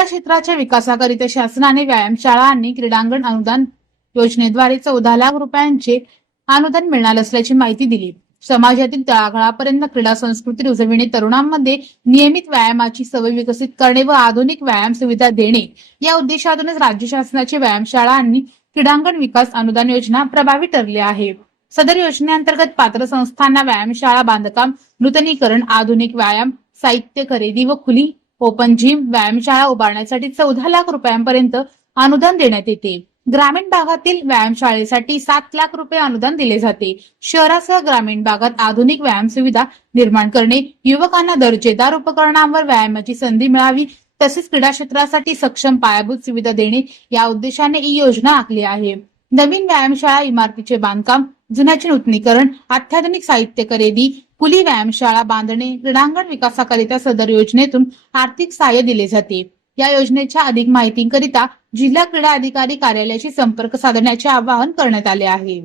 क्रीडा क्षेत्राच्या विकासाकरिता शासनाने व्यायामशाळा आणि क्रीडांगण अनुदान योजनेद्वारे 14 लाख रुपयांचे अनुदान मिळणार असल्याची माहिती दिली। समाजातील तळागाळापर्यंत क्रीडा संस्कृती रुजविणे, तरुणांमध्ये नियमित व्यायामाची सवय विकसित करणे व आधुनिक व्यायाम सुविधा देणे या उद्देशातूनच राज्य शासनाची व्यायामशाळा आणि क्रीडांगण विकास अनुदान योजना प्रभावी ठरली आहे। सदर योजनेअंतर्गत पात्र संस्थांना व्यायामशाळा बांधकाम, नूतनीकरण, आधुनिक व्यायाम साहित्य खरेदी व खुली ओपन जिम व्यायामशाळा उभारण्यासाठी 14 लाख रुपयांपर्यंत अनुदान देण्यात येते। ग्रामीण भागातील व्यायामशाळेसाठी 7 लाख रुपये अनुदान दिले जाते। शहरासह ग्रामीण भागात आधुनिक व्यायाम सुविधा निर्माण करणे, युवकांना दर्जेदार उपकरणांवर व्यायामाची संधी मिळावी, तसेच क्रीडा क्षेत्रासाठी सक्षम पायाभूत सुविधा देणे या उद्देशाने ही योजना आखली आहे। नवीन व्यायामशाळा इमारतीचे बांधकाम, जुन्याचे नूतनीकरण, अत्याधुनिक साहित्य खरेदी, खुली व्यायामशाळा बांधणे, क्रीडांगण विकासाकरिता सदर योजनेतून आर्थिक सहाय्य दिले जाते। या योजनेच्या अधिक माहितीकरिता जिल्हा क्रीडा अधिकारी कार्यालयाशी संपर्क साधण्याचे आवाहन करण्यात आले आहे।